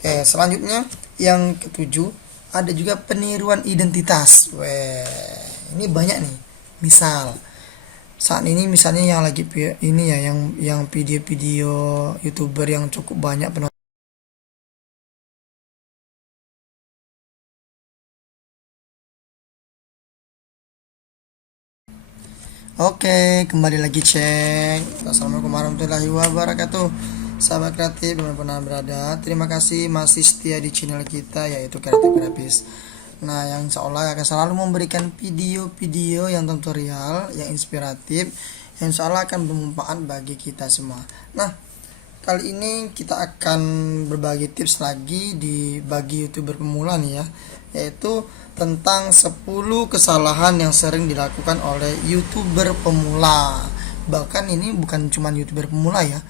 Selanjutnya yang ketujuh, ada juga peniruan identitas. Ini banyak nih. Misal saat ini misalnya yang lagi ini ya, yang video-video YouTuber yang cukup banyak penonton. Oke, kembali lagi cek. Assalamualaikum warahmatullahi wabarakatuh. Sahabat kreatif dimanapun berada, terima kasih masih setia di channel kita yaitu Kreatif Grafis. Nah, yang insya Allah akan selalu memberikan video-video yang tutorial, yang inspiratif, yang insya Allah akan bermanfaat bagi kita semua. Nah, kali ini kita akan berbagi tips lagi bagi YouTuber pemula nih ya, yaitu tentang 10 kesalahan yang sering dilakukan oleh YouTuber pemula. Bahkan ini bukan cuma YouTuber pemula ya.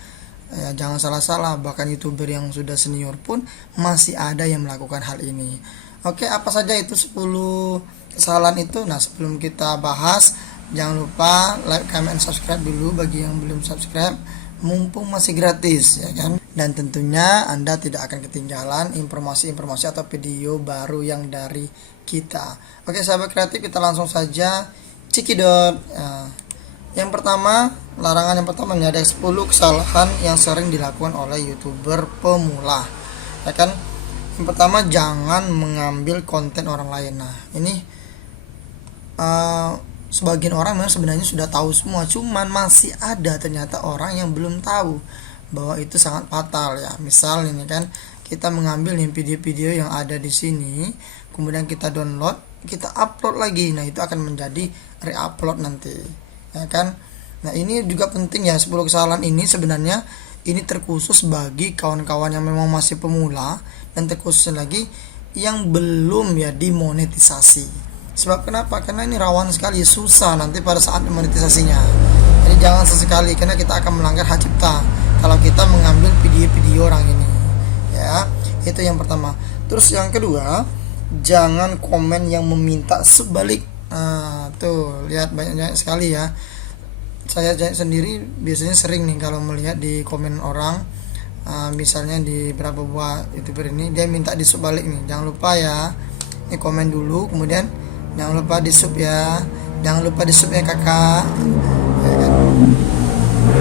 Jangan salah-salah, bahkan YouTuber yang sudah senior pun masih ada yang melakukan hal ini. Oke, apa saja itu 10 kesalahan itu? Nah, sebelum kita bahas, jangan lupa like, comment, subscribe dulu bagi yang belum subscribe, mumpung masih gratis ya kan. Dan tentunya Anda tidak akan ketinggalan informasi-informasi atau video baru yang dari kita. Oke, sahabat kreatif, kita langsung saja cekidot. Yang pertama, larangan yang pertama ini ada 10 kesalahan yang sering dilakukan oleh YouTuber pemula. Ya kan? Yang pertama, jangan mengambil konten orang lain. Nah, ini sebagian orang memang sebenarnya sudah tahu semua, cuman masih ada ternyata orang yang belum tahu bahwa itu sangat fatal ya. Misal ini kan, kita mengambil nih video-video yang ada di sini, kemudian kita download, kita upload lagi. Nah, itu akan menjadi re-upload nanti. Ya kan? Nah, ini juga penting ya, 10 kesalahan ini sebenarnya ini terkhusus bagi kawan-kawan yang memang masih pemula, dan terkhusus lagi yang belum ya dimonetisasi. Sebab kenapa? Karena ini rawan sekali, susah nanti pada saat monetisasinya. Jadi jangan sesekali, karena kita akan melanggar hak cipta kalau kita mengambil video-video orang ini. Ya, itu yang pertama. Terus yang kedua, jangan komen yang meminta sebalik. Tuh, lihat banyak sekali ya. Saya sendiri biasanya sering nih kalau melihat di komen orang, misalnya di beberapa buah YouTuber ini, dia minta di sub balik nih. Jangan lupa ya, ini komen dulu, kemudian jangan lupa di sub ya, jangan lupa di sub ya kakak, ya kan?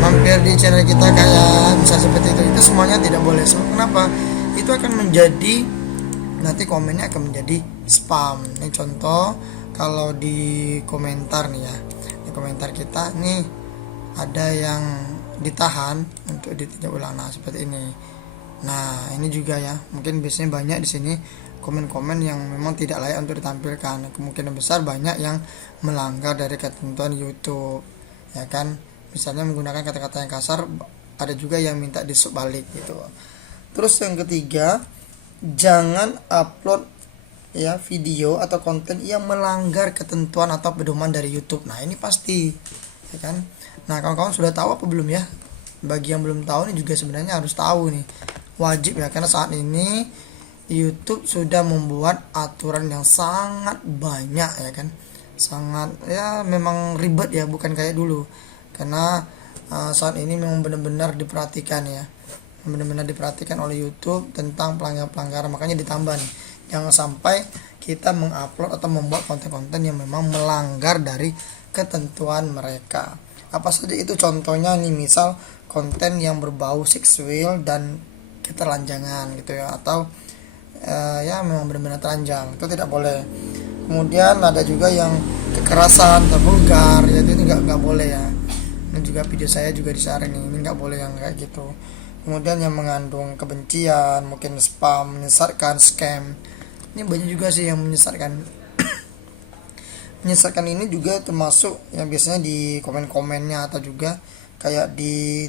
Mampir di channel kita kayak bisa seperti itu semuanya tidak boleh. So, kenapa? Itu akan menjadi, nanti komennya akan menjadi spam. Ini contoh kalau di komentar nih ya, di komentar kita nih ada yang ditahan untuk ditinjau ulang. Nah, seperti ini. Nah, ini juga ya, mungkin biasanya banyak di sini komen-komen yang memang tidak layak untuk ditampilkan. Kemungkinan besar banyak yang melanggar dari ketentuan YouTube, ya kan? Misalnya menggunakan kata-kata yang kasar, ada juga yang minta di sub balik gitu. Terus yang ketiga, jangan upload ya video atau konten yang melanggar ketentuan atau pedoman dari YouTube. Nah, ini pasti, ya kan? Nah, kawan-kawan sudah tahu apa belum ya? Bagi yang belum tahu, ini juga sebenarnya harus tahu nih, wajib ya, karena saat ini YouTube sudah membuat aturan yang sangat banyak ya kan, sangat ya memang ribet ya, bukan kayak dulu. Karena saat ini memang benar-benar diperhatikan ya, benar-benar diperhatikan oleh YouTube tentang pelanggaran, makanya ditambah nih, jangan sampai kita mengupload atau membuat konten-konten yang memang melanggar dari ketentuan mereka. Apa saja itu contohnya nih, misal konten yang berbau seksual dan ketelanjangan gitu ya, atau ya memang benar-benar telanjang, itu tidak boleh. Kemudian ada juga yang kekerasan atau vulgar, ya itu nggak boleh ya. Ini juga video saya juga disaring nih, ini nggak boleh yang kayak gitu. Kemudian yang mengandung kebencian, mungkin spam, menyesatkan, scam, ini banyak juga sih yang menyesatkan. Menyesatkan ini juga termasuk yang biasanya di komen-komennya atau juga kayak di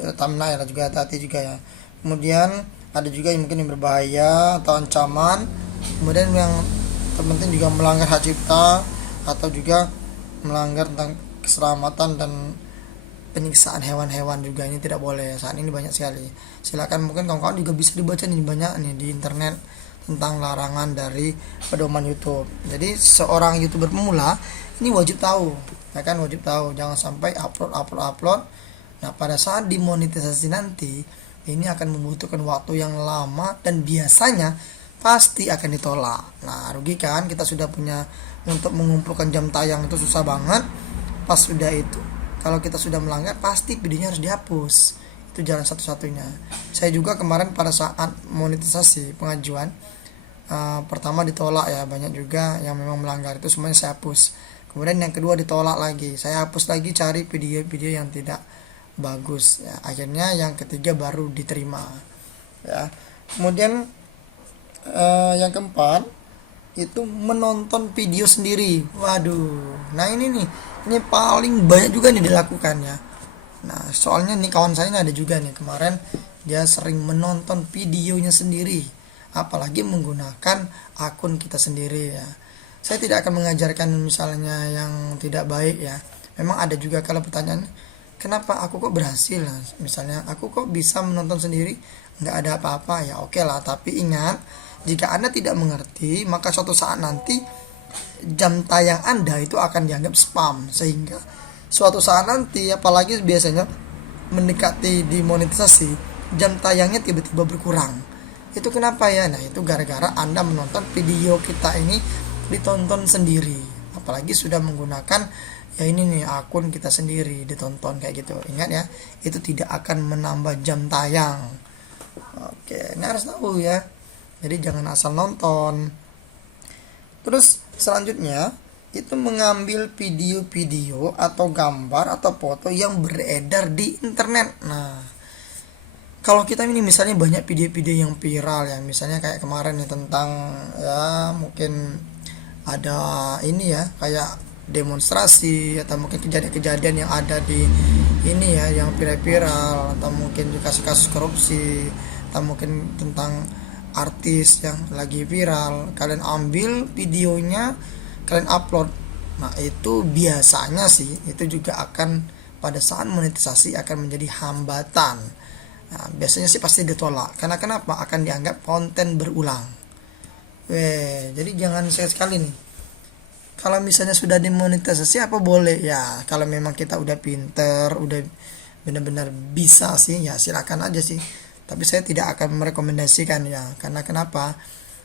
thumbnail juga, hati-hati juga ya. Kemudian ada juga yang mungkin yang berbahaya atau ancaman. Kemudian yang terpenting juga melanggar hak cipta atau juga melanggar tentang keselamatan dan penyiksaan hewan-hewan juga, ini tidak boleh. Saat ini banyak sekali. Silakan, mungkin kawan-kawan juga bisa dibaca nih, banyak nih di internet tentang larangan dari pedoman YouTube. Jadi seorang YouTuber pemula ini wajib tahu, ya kan, wajib tahu, jangan sampai upload. Nah, pada saat dimonetisasi nanti ini akan membutuhkan waktu yang lama dan biasanya pasti akan ditolak. Nah, rugi kan, kita sudah punya untuk mengumpulkan jam tayang itu susah banget. Pas sudah itu, kalau kita sudah melanggar pasti videonya harus dihapus. Itu jalan satu-satunya. Saya juga kemarin pada saat monetisasi pengajuan pertama ditolak ya, banyak juga yang memang melanggar, itu semuanya saya hapus. Kemudian yang kedua ditolak lagi, saya hapus lagi, cari video-video yang tidak bagus ya. Akhirnya yang ketiga baru diterima ya. Kemudian yang keempat itu menonton video sendiri. Waduh, nah ini nih, ini paling banyak juga nih dilakukan ya. Nah, soalnya nih kawan saya ini ada juga nih kemarin, dia sering menonton videonya sendiri, apalagi menggunakan akun kita sendiri ya. Saya tidak akan mengajarkan misalnya yang tidak baik ya. Memang ada juga kalau pertanyaan, kenapa aku kok berhasil? Nah, misalnya aku kok bisa menonton sendiri, nggak ada apa-apa ya, oke lah. Tapi ingat, jika Anda tidak mengerti, maka suatu saat nanti jam tayang Anda itu akan dianggap spam, sehingga suatu saat nanti, apalagi biasanya mendekati dimonetisasi, jam tayangnya tiba-tiba berkurang. Itu kenapa ya? Nah, itu gara-gara Anda menonton video kita ini ditonton sendiri, apalagi sudah menggunakan ya ini nih akun kita sendiri ditonton kayak gitu. Ingat ya, itu tidak akan menambah jam tayang. Oke, ini harus tahu ya. Jadi jangan asal nonton. Terus selanjutnya itu mengambil video-video atau gambar atau foto yang beredar di internet. Nah, kalau kita ini misalnya banyak video-video yang viral ya, misalnya kayak kemarin ya tentang ya mungkin ada ini ya kayak demonstrasi atau mungkin kejadian-kejadian yang ada di ini ya yang viral-viral, atau mungkin kasus-kasus korupsi, atau mungkin tentang artis yang lagi viral, kalian ambil videonya, kalian upload. Nah, itu biasanya sih itu juga akan pada saat monetisasi akan menjadi hambatan. Nah, biasanya sih pasti ditolak. Karena kenapa? Akan dianggap konten berulang. Jadi jangan sekali-sekali nih. Kalau misalnya sudah dimonetisasi apa boleh ya, kalau memang kita udah pinter, udah benar-benar bisa sih ya silakan aja sih. Tapi saya tidak akan merekomendasikan ya, karena kenapa?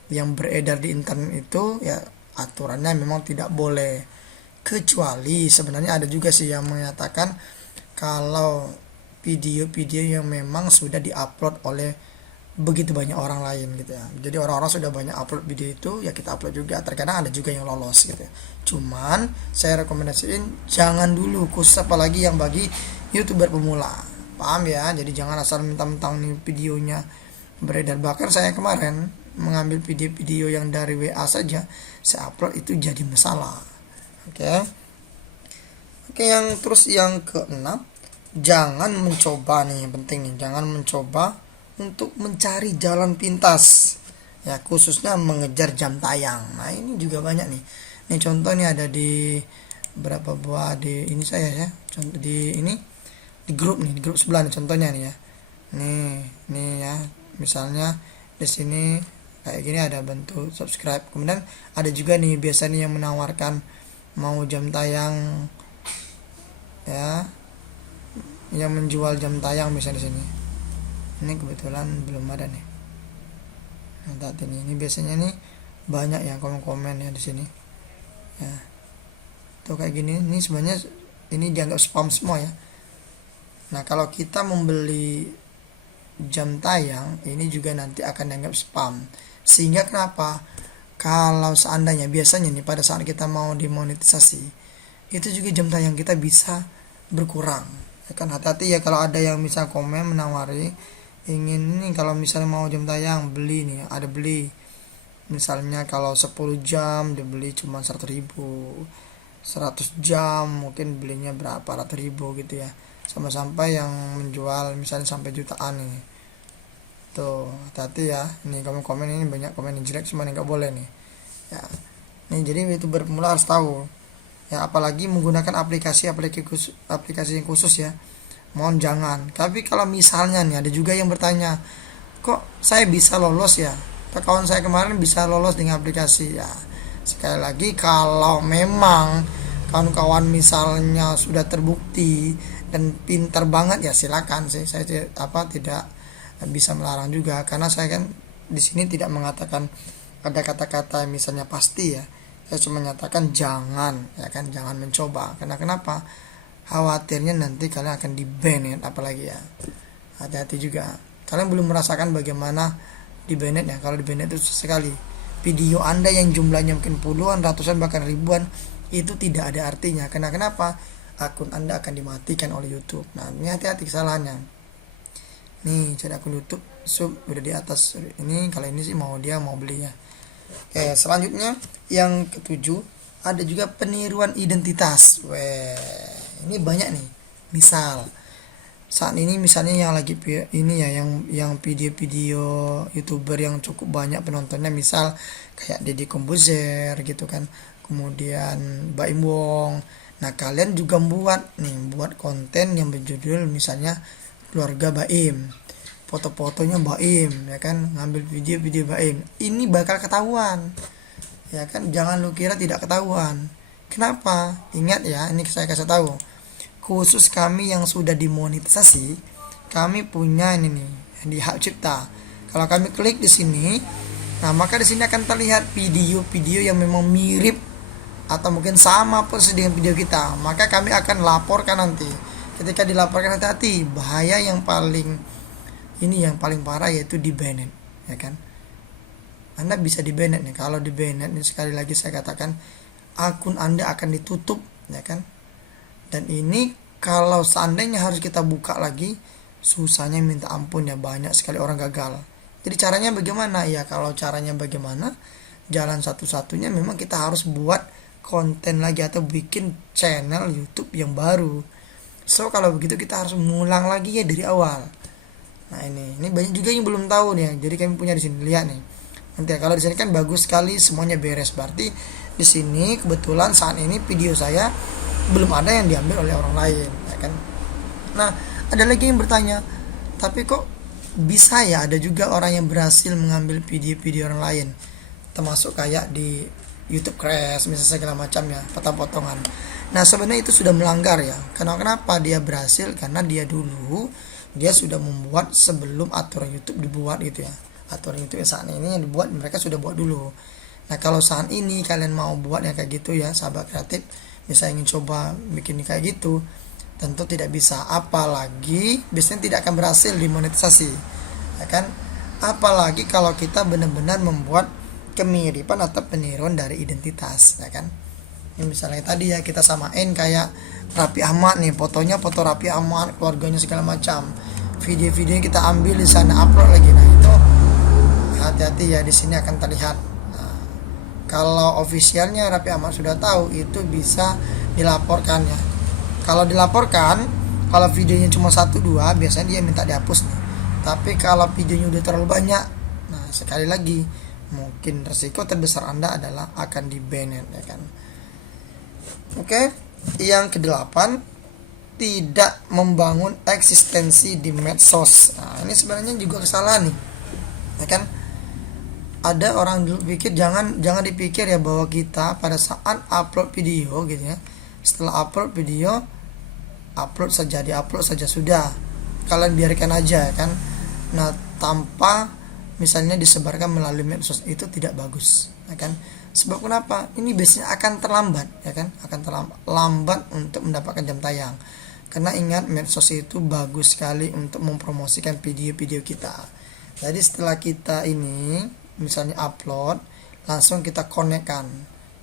Yang beredar di internet itu ya aturannya memang tidak boleh. Kecuali sebenarnya ada juga sih yang menyatakan kalau video-video yang memang sudah diupload oleh begitu banyak orang lain gitu ya. Jadi orang-orang sudah banyak upload video itu, ya kita upload juga. Terkadang ada juga yang lolos gitu ya. Cuman saya rekomendasiin jangan dulu, khusus apalagi yang bagi YouTuber pemula. Paham ya? Jadi jangan asal mentang-mentang nih videonya beredar. Bahkan saya kemarin mengambil video-video yang dari WA saja, saya upload itu jadi masalah. Oke, yang terus yang keenam, jangan mencoba nih, yang penting nih, jangan mencoba untuk mencari jalan pintas. Ya, khususnya mengejar jam tayang. Nah, ini juga banyak nih. Nih contohnya ada di berapa buah di ini saya ya. Contoh di ini di grup nih, di grup sebelah nih contohnya nih ya. Nih ya, misalnya di sini kayak gini ada bentuk subscribe. Kemudian ada juga nih biasanya yang menawarkan mau jam tayang ya, yang menjual jam tayang misalnya di sini. Ini kebetulan belum ada nih. Nah, tadi ini biasanya nih banyak yang komen-komen ya di sini. Ya. Tuh kayak gini, ini sebenarnya ini dianggap spam semua ya. Nah, kalau kita membeli jam tayang, ini juga nanti akan dianggap spam. Sehingga kenapa? Kalau seandainya biasanya nih pada saat kita mau dimonetisasi, itu juga jam tayang kita bisa berkurang. Ya kan, hati-hati ya kalau ada yang misal komen menawari ingin nih kalau misalnya mau jam tayang beli nih, ada beli. Misalnya kalau 10 jam dibeli cuma 100.000, 100 jam mungkin belinya berapa ratus ribu gitu ya, sampai yang menjual misalnya sampai jutaan nih. Tuh hati-hati ya, nih komen-komen ini banyak komen yang jelek, cuma nggak boleh nih ya. Nih jadi YouTuber pemula harus tahu ya, apalagi menggunakan aplikasi yang khusus ya, mohon jangan. Tapi kalau misalnya nih ada juga yang bertanya, kok saya bisa lolos ya, kawan saya kemarin bisa lolos dengan aplikasi ya. Sekali lagi, kalau memang kawan-kawan misalnya sudah terbukti dan pintar banget ya silakan sih, saya tidak bisa melarang juga, karena saya kan di sini tidak mengatakan ada kata-kata misalnya pasti ya. Saya cuma nyatakan jangan, ya kan, jangan mencoba. Karena kenapa? Khawatirnya nanti kalian akan di-ban ya, apalagi ya. Hati-hati juga. Kalian belum merasakan bagaimana di-ban ya. Kalau di-ban itu sekali. Video Anda yang jumlahnya mungkin puluhan, ratusan, bahkan ribuan, itu tidak ada artinya. Karena kenapa? Akun Anda akan dimatikan oleh YouTube. Nah, ini hati-hati kesalahannya. Nih, cari akun YouTube, sub udah di atas. Ini kalau ini sih mau beli ya. Oke, selanjutnya yang ketujuh, ada juga peniruan identitas. Ini banyak nih. Misal saat ini misalnya yang lagi ini ya, yang video-video YouTuber yang cukup banyak penontonnya, misal kayak Deddy Kombuzer gitu kan. Kemudian Baim Wong. Nah, kalian juga buat konten yang berjudul misalnya keluarga Baim, foto-fotonya Baim, ya kan, ngambil video-video Baim. Ini bakal ketahuan, ya kan. Jangan lu kira tidak ketahuan. Kenapa? Ingat ya, ini saya kasih tahu. Khusus kami yang sudah dimonetisasi, kami punya ini nih di hak cipta. Kalau kami klik di sini, nah maka di sini akan terlihat video-video yang memang mirip atau mungkin sama persis dengan video kita. Maka kami akan laporkan nanti. Ketika dilaporkan, hati-hati, bahaya yang paling parah yaitu di-banned, ya kan. Anda bisa di-banned nih. Kalau di-banned ini, sekali lagi saya katakan, akun Anda akan ditutup, ya kan. Dan ini kalau seandainya harus kita buka lagi, susahnya minta ampun ya, banyak sekali orang gagal. Jadi caranya bagaimana? Ya kalau caranya bagaimana, jalan satu-satunya memang kita harus buat konten lagi atau bikin channel YouTube yang baru. So kalau begitu kita harus mengulang lagi ya dari awal. Nah ini banyak juga yang belum tahu nih. Jadi kami punya di sini, lihat nih. Nanti kalau di sini kan bagus sekali, semuanya beres. Berarti di sini kebetulan saat ini video saya belum ada yang diambil oleh orang lain, ya kan. Nah ada lagi yang bertanya, tapi kok bisa ya ada juga orang yang berhasil mengambil video-video orang lain, termasuk kayak di YouTube Crash misalnya segala macam ya, potong-potongan. Nah sebenarnya itu sudah melanggar ya. Kenapa dia berhasil? Karena dia sudah membuat sebelum aturan YouTube dibuat gitu ya. Aturan YouTube saat ini yang dibuat, mereka sudah buat dulu. Nah kalau saat ini kalian mau buat yang kayak gitu ya, sahabat kreatif, misalnya ingin coba bikin kayak gitu, tentu tidak bisa. Apalagi biasanya tidak akan berhasil dimonetisasi, ya kan. Apalagi kalau kita benar-benar membuat kemiripan atau peniruan dari identitas, ya kan. Ini misalnya tadi ya, kita samain kayak Raffi Ahmad nih, fotonya foto Raffi Ahmad, keluarganya segala macam, video-videonya kita ambil di sana, upload lagi. Nah itu hati-hati ya, di sini akan terlihat. Nah, kalau ofisialnya Raffi Ahmad sudah tahu, itu bisa dilaporkan ya. Kalau dilaporkan, kalau videonya cuma 1-2, biasanya dia minta dihapus nih. Tapi kalau videonya udah terlalu banyak, nah sekali lagi, mungkin resiko terbesar Anda adalah akan di-ban, ya kan. Oke, yang ke-8, tidak membangun eksistensi di medsos. Nah, ini sebenarnya juga kesalahan nih, ya kan. Ada orang dulu pikir, jangan dipikir ya bahwa kita pada saat upload video gitu ya, setelah upload video, upload saja sudah, kalian biarkan aja kan. Nah tanpa misalnya disebarkan melalui medsos, itu tidak bagus, ya kan. Sebab kenapa? Ini biasanya akan terlambat, ya kan, akan terlambat untuk mendapatkan jam tayang. Karena ingat, medsos itu bagus sekali untuk mempromosikan video-video kita. Jadi setelah kita ini misalnya upload, langsung kita konekkan.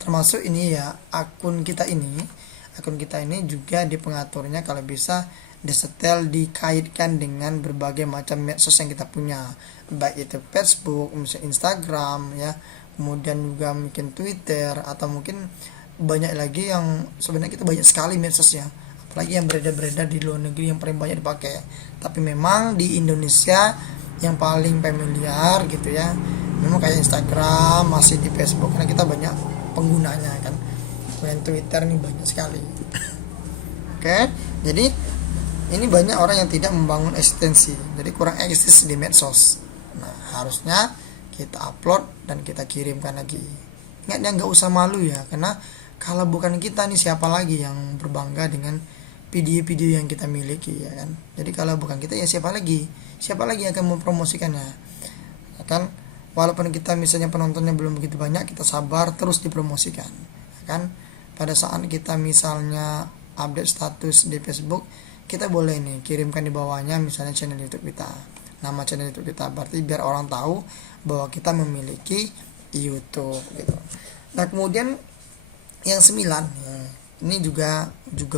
Termasuk ini ya, akun kita ini juga di pengaturnya kalau bisa disetel, dikaitkan dengan berbagai macam medsos yang kita punya, baik itu Facebook, misalnya Instagram ya, kemudian juga mungkin Twitter, atau mungkin banyak lagi yang sebenarnya kita banyak sekali medsosnya, apalagi yang beredar-beredar di luar negeri yang paling banyak dipakai. Tapi memang di Indonesia yang paling familiar gitu ya, memang kayak Instagram, masih di Facebook karena kita banyak penggunanya kan. Kemudian Twitter ini banyak sekali. Oke, jadi ini banyak orang yang tidak membangun eksistensi, jadi kurang eksis di medsos. Nah harusnya kita upload dan kita kirimkan lagi. Ingat ya, nggak usah malu ya, karena kalau bukan kita nih siapa lagi yang berbangga dengan video-video yang kita miliki, ya kan. Jadi kalau bukan kita ya siapa lagi siapa lagi yang akan mempromosikannya, ya kan? Walaupun kita misalnya penontonnya belum begitu banyak, kita sabar terus dipromosikan, ya kan? Pada saat kita misalnya update status di Facebook, kita boleh nih kirimkan di bawahnya misalnya channel YouTube kita, nama channel YouTube kita, berarti biar orang tahu bahwa kita memiliki YouTube gitu. Nah kemudian yang 9, ini juga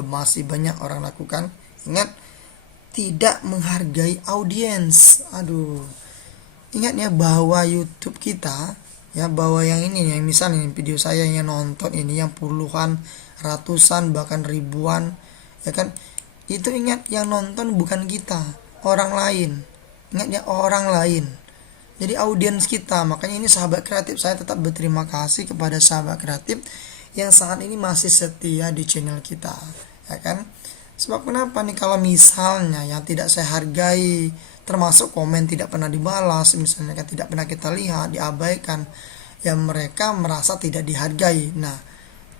masih banyak orang lakukan. Ingat, tidak menghargai audiens. Aduh, ingat ya bahwa YouTube kita, ya bahwa yang ini, yang misalnya video saya yang nonton ini yang puluhan, ratusan, bahkan ribuan, ya kan, itu ingat yang nonton bukan kita, orang lain. Ingat ya, orang lain. Jadi audiens kita. Makanya ini sahabat kreatif, saya tetap berterima kasih kepada sahabat kreatif yang saat ini masih setia di channel kita, ya kan? Sebab kenapa nih, kalau misalnya yang tidak saya hargai, termasuk komen tidak pernah dibalas, misalnya kan tidak pernah kita lihat, diabaikan, ya mereka merasa tidak dihargai. Nah,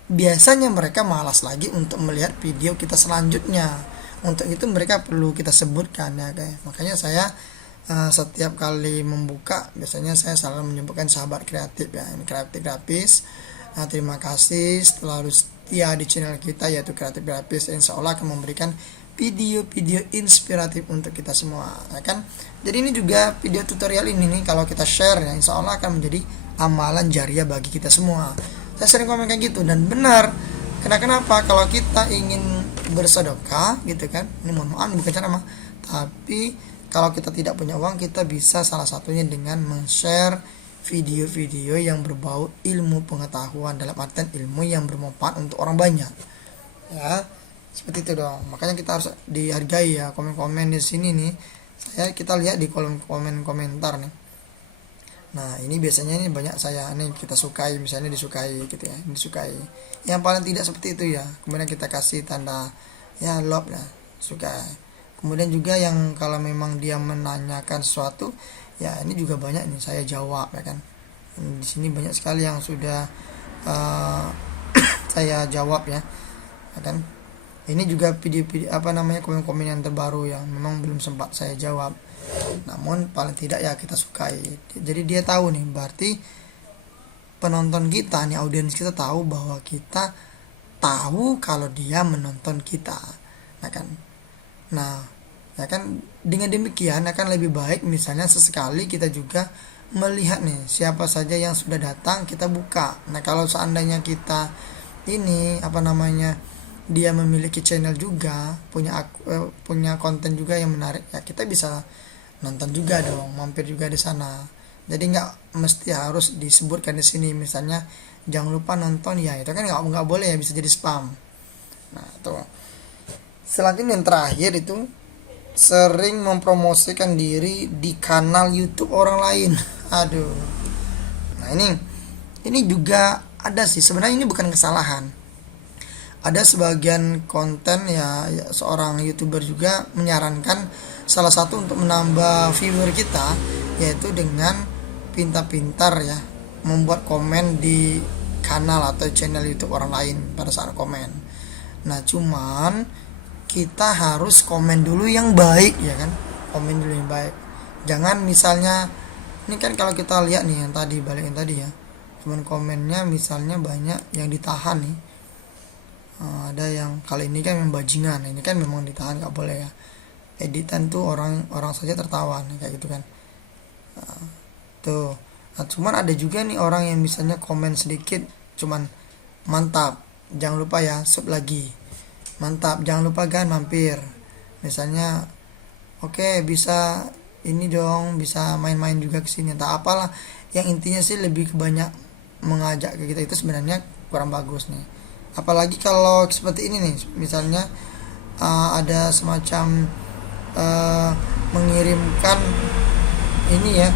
biasanya mereka malas lagi untuk melihat video kita selanjutnya. Untuk itu mereka perlu kita sebutkan, ya guys. Makanya saya setiap kali membuka, biasanya saya selalu menyebutkan sahabat kreatif, ya, ini kreatif grafis. Nah, terima kasih selalu setia di channel kita yaitu Kreatif Grafis, insya Allah akan memberikan video-video inspiratif untuk kita semua, ya kan? Jadi ini juga video tutorial ini nih, kalau kita share ya insya Allah akan menjadi amalan jariah bagi kita semua. Saya sering komen kayak gitu, dan benar. Kenapa? Kalau kita ingin bersedekah gitu kan, ini mohon maaf bukan cara mah, tapi kalau kita tidak punya uang, kita bisa salah satunya dengan men-share video-video yang berbau ilmu pengetahuan, dalam artian ilmu yang bermanfaat untuk orang banyak, ya seperti itu dong. Makanya kita harus dihargai ya. Komen-komen di sini nih, kita lihat di kolom komentar nih. Nah ini biasanya ini banyak saya nih kita sukai, misalnya disukai gitu ya, disukai. Yang paling tidak seperti itu ya, kemudian kita kasih tanda ya love ya, suka. Kemudian juga yang kalau memang dia menanyakan sesuatu, ya ini juga banyak nih saya jawab, ya kan. Di sini banyak sekali yang sudah saya jawab ya, kan. Ini juga video-video komen-komen yang terbaru yang memang belum sempat saya jawab, namun paling tidak ya kita sukai. Jadi dia tahu nih, berarti penonton kita nih, audiens kita tahu bahwa kita tahu kalau dia menonton kita, ya kan. Nah, ya kan, dengan demikian akan lebih baik misalnya sesekali kita juga melihat nih siapa saja yang sudah datang, kita buka. Nah, kalau seandainya kita ini dia memiliki channel juga, punya konten juga yang menarik, ya kita bisa nonton juga dong, mampir juga di sana. Jadi nggak mesti harus disebutkan di sini, misalnya jangan lupa nonton, ya itu kan nggak boleh ya, bisa jadi spam. Nah, tuh. Selanjutnya yang terakhir itu sering mempromosikan diri di kanal YouTube orang lain. Aduh. Nah, ini juga ada sih, sebenarnya ini bukan kesalahan. Ada sebagian konten ya seorang YouTuber juga menyarankan salah satu untuk menambah viewer kita, yaitu dengan pintar-pintar ya membuat komen di kanal atau channel YouTube orang lain pada saat komen. Nah, cuman kita harus komen dulu yang baik, ya kan, komen dulu yang baik. Jangan misalnya ini kan, kalau kita lihat nih yang tadi, balik yang tadi ya, cuman komennya misalnya banyak yang ditahan nih. Ada yang kali ini kan memang bajingan, ini kan memang ditahan, nggak boleh ya. Editan tuh orang saja tertawa nih, kayak gitu kan. Tuh. Nah, cuman ada juga nih orang yang misalnya komen sedikit, cuman mantap, jangan lupa ya sub lagi, mantap, jangan lupa kan mampir, misalnya oke, bisa ini dong, bisa main-main juga ke sini, tak apalah. Yang intinya sih lebih ke banyak mengajak ke kita, itu sebenarnya kurang bagus nih. Apalagi kalau seperti ini nih, misalnya ada semacam mengirimkan ini ya,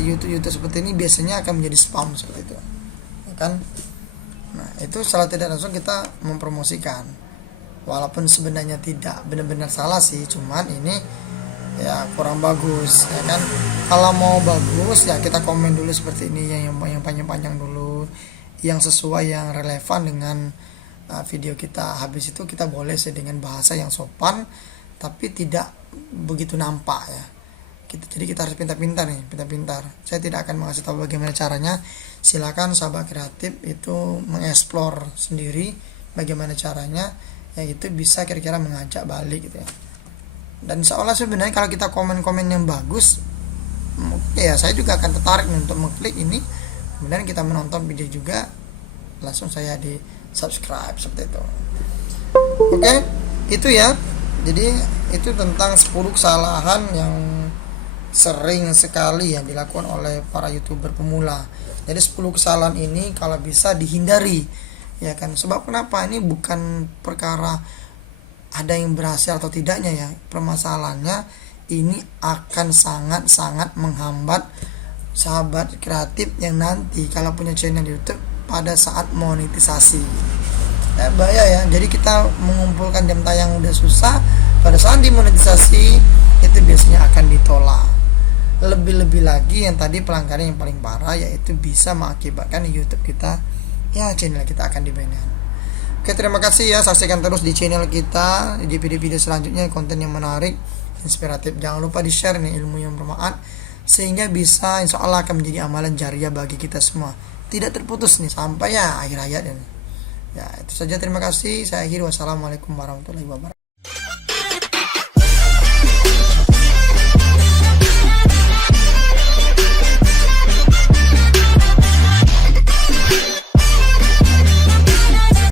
YouTube seperti ini biasanya akan menjadi spam seperti itu, ya kan. Nah, itu salah tidak langsung kita mempromosikan, walaupun sebenarnya tidak benar-benar salah sih, cuman ini ya kurang bagus, ya kan. Kalau mau bagus ya kita komen dulu seperti ini, yang panjang-panjang dulu, yang sesuai, yang relevan dengan video kita. Habis itu kita boleh sih dengan bahasa yang sopan, tapi tidak begitu nampak ya. Jadi kita harus pintar-pintar nih, pintar-pintar. Saya tidak akan mengasih tahu bagaimana caranya. Silakan sahabat kreatif itu mengeksplor sendiri bagaimana caranya, yaitu bisa kira-kira mengajak balik gitu ya. Dan seolah sebenarnya kalau kita komen-komen yang bagus, ya saya juga akan tertarik untuk mengklik ini, kemudian kita menonton video juga, langsung saya di subscribe seperti itu. Oke, itu ya. Jadi itu tentang 10 kesalahan yang sering sekali yang dilakukan oleh para YouTuber pemula. Jadi 10 kesalahan ini kalau bisa dihindari, ya kan. Sebab kenapa? Ini bukan perkara ada yang berhasil atau tidaknya ya. Permasalahannya ini akan sangat-sangat menghambat sahabat kreatif yang nanti kalau punya channel YouTube pada saat monetisasi. Bahaya ya. Jadi kita mengumpulkan jam tayang udah susah, pada saat dimonetisasi itu biasanya akan ditolak. Lebih-lebih lagi yang tadi pelanggaran yang paling parah, yaitu bisa mengakibatkan YouTube kita, ya channel kita akan di-ban. Oke, terima kasih ya, saksikan terus di channel kita di video-video selanjutnya, konten yang menarik, inspiratif. Jangan lupa di-share nih ilmu yang bermanfaat, sehingga bisa insya Allah akan menjadi amalan jariah bagi kita semua, tidak terputus nih sampai ya akhir hayat ini. Ya itu saja, terima kasih, saya akhiri, wassalamualaikum warahmatullahi wabarakatuh.